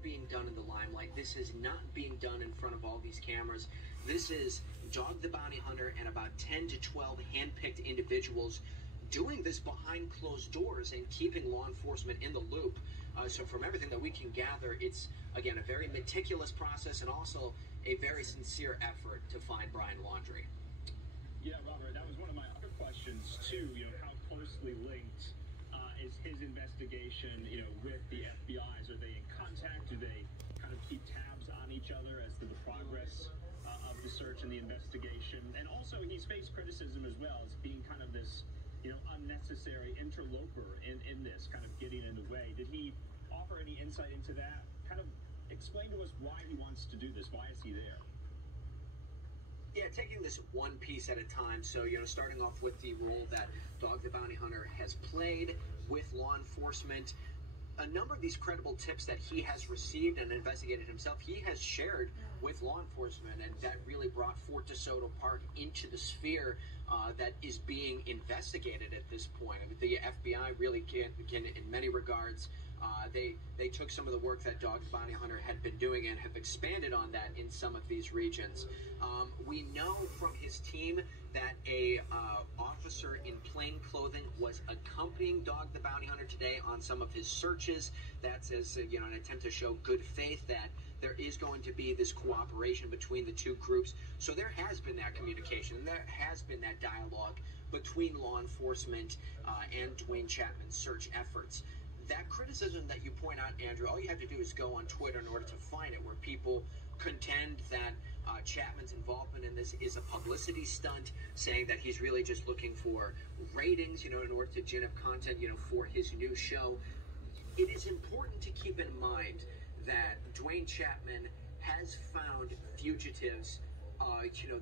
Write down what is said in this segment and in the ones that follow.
not being done in the limelight. This is not being done in front of all these cameras. This is Dog the Bounty Hunter and about 10 to 12 handpicked individuals doing this behind closed doors and keeping law enforcement in the loop. So from everything that we can gather, it's, again, a very meticulous process and also a very sincere effort to find Brian Laundrie. Yeah, Robert, that was one of my other questions, too. How closely linked is his investigation, with the FBI's? Are they in contact? Do they kind of keep tabs on each other as to the progress of the search and the investigation? And also, he's faced criticism as well as being kind of this, unnecessary interloper in this, kind of getting in the way. Did he offer any insight into that? Kind of explain to us why he wants to do this. Why is he there? Yeah, taking this one piece at a time. So, starting off with the role that Dog the Bounty Hunter has played with law enforcement. A number of these credible tips that he has received and investigated himself, he has shared with law enforcement, and that really brought Fort DeSoto Park into the sphere that is being investigated at this point. I mean, the FBI really can in many regards, they took some of the work that Dog the Bounty Hunter had been doing and have expanded on that in some of these regions. We know from his team that a officer in plain clothing was accompanying Dog the Bounty Hunter today on some of his searches. That's as an attempt to show good faith that there is going to be this cooperation between the two groups. So there has been that communication, and there has been that dialogue between law enforcement and Dwayne Chapman's search efforts. That criticism that you point out, Andrew, all you have to do is go on Twitter in order to find it, where people contend that Chapman's involvement in this is a publicity stunt, saying that he's really just looking for ratings, in order to gin up content, for his new show. It is important to keep in mind that Dwayne Chapman has found fugitives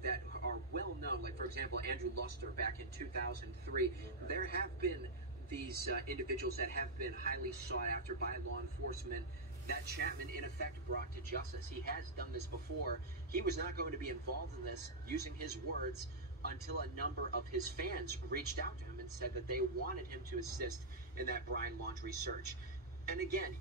that are well known. Like, for example, Andrew Luster back in 2003. There have been these individuals that have been highly sought after by law enforcement that Chapman, in effect, brought to justice. He has done this before. He was not going to be involved in this, using his words, until a number of his fans reached out to him and said that they wanted him to assist in that Brian Laundrie search. And again,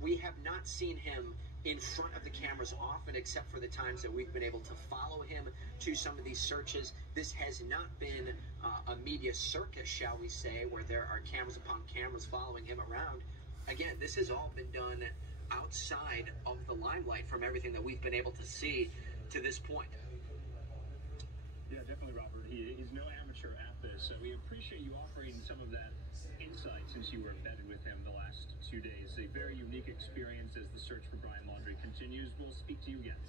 we have not seen him in front of the cameras often, except for the times that we've been able to follow him to some of these searches. This has not been a media circus, shall we say, where there are cameras upon cameras following him around. Again, this has all been done outside of the limelight from everything that we've been able to see to this point. Yeah, definitely, Robert. He's no amateur at this, so we appreciate you offering some of that insight since you were embedded with him the last 2 days. A very unique experience as the search for Brian Laundrie continues. We'll speak to you again.